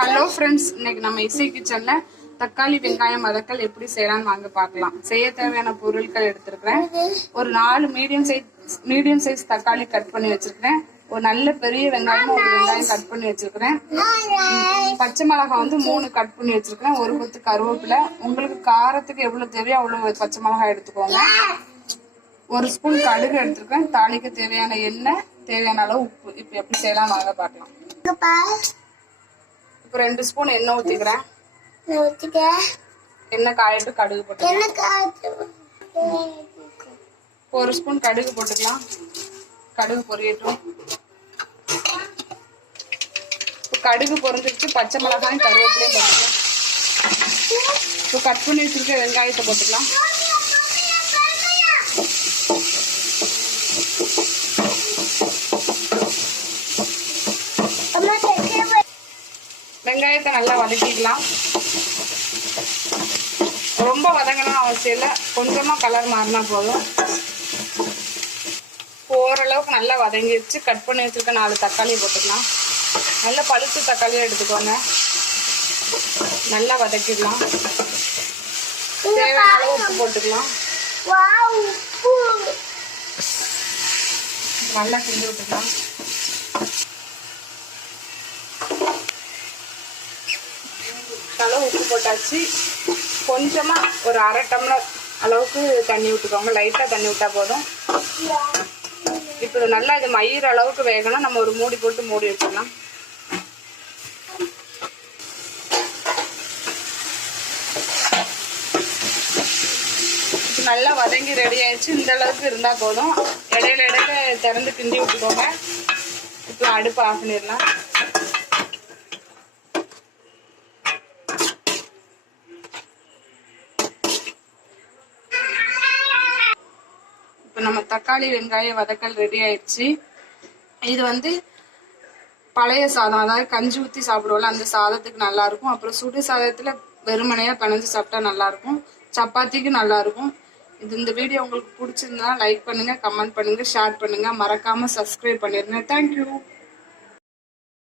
Hello friends, இன்னைக்கு நம்ம இசை கிச்சன்ல தக்காளி வெங்காயம் வதக்கல் எப்படி செய்யலாம்னு வாங்க பார்க்கலாம். செய்ய தேவையான பொருட்கள் எடுத்திருக்கிறேன். ஒரு 4 மீடியம் சைஸ் தக்காளி கட் பண்ணி வச்சிருக்கிறேன். ஒரு நல்ல பெரிய வெங்காயம் ஒரு வெங்காயம் கட் பண்ணி வச்சிருக்கிறேன். பச்சை மிளகாய் வந்து 3 கட் பண்ணி வச்சிருக்கிறேன். ஒரு கொத்து கருவேப்பிலை. உங்களுக்கு காரத்துக்கு எவ்வளவு தேவையோ அவ்வளவு பச்சை மிளகாய் எடுத்துக்கோங்க. ஒரு ஸ்பூன் கடுகு எடுத்துருக்கேன். தாளிக்க தேவையான எண்ணெய், தேவையான அளவு உப்பு. இப்ப எப்படி செய்யலாம் வாங்க பார்க்கலாம். இப்ப 2 ஸ்பூன் எண்ணெய் ஊத்திக்கிறேன். எண்ணெய் காயிட்டு கடுகு போட்டு 1 ஸ்பூன் கடுகு போட்டுக்கலாம். கடுகு பொரியட்டும். கடுகு பொரிஞ்சிருச்சு. பச்சை மிளகாயும் கருவேப்பிலையும் போட்டுக்கலாம். இப்போ கட் பண்ணி வச்சிருக்க வெங்காயத்தை போட்டுக்கலாம். வெங்காயத்தை நல்லா வதக்கிக்கலாம். ரொம்ப வதங்கணும் அவசியம் இல்லை, கொஞ்சமா கலர் மாறினா போதும். ஓரளவுக்கு நல்லா வதங்கிடுச்சு. கட் பண்ணி வச்சிருக்க 4 தக்காளி போட்டுக்கலாம். நல்ல பழுத்து தக்காளியை எடுத்துக்கோங்க. நல்லா வதக்கிடலாம். தேவையான அளவு உப்பு போட்டுக்கலாம். நல்லா கிண்டி விட்டுக்கலாம். அளவு உப்பு போட்டாச்சு. கொஞ்சமா ஒரு 1/2 டம்ளர் அளவுக்கு தண்ணி விட்டுக்கோங்க. லைட்டா தண்ணி விட்டா போதும். இப்போ நல்லா இது மயிற அளவுக்கு வேகணும். நம்ம ஒரு மூடி போட்டு மூடி வச்சிடலாம். நல்லா வதங்கி ரெடி ஆயிடுச்சு. இந்த அளவுக்கு இருந்தா போதும். இடையில திறந்து கிண்டி விட்டுக்கோங்க. இப்போ அடுப்பு ஆஃப் பண்ணிடலாம். இப்போ நம்ம தக்காளி வெங்காய வதக்கல் ரெடி ஆயிடுச்சு. இது வந்து பழைய சாதம், அதாவது கஞ்சி ஊற்றி சாப்பிடுவோம்ல, அந்த சாதத்துக்கு நல்லா இருக்கும். அப்புறம் சுடு சாதத்துல வெறுமனையா பிணைஞ்சு சாப்பிட்டா நல்லா இருக்கும். சப்பாத்திக்கு நல்லா இருக்கும். இந்த வீடியோ உங்களுக்கு பிடிச்சிருந்தா லைக் பண்ணுங்க, கமெண்ட் பண்ணுங்க, ஷேர் பண்ணுங்க. மறக்காம சப்ஸ்கிரைப் பண்ணிருங்க. தேங்க்யூ.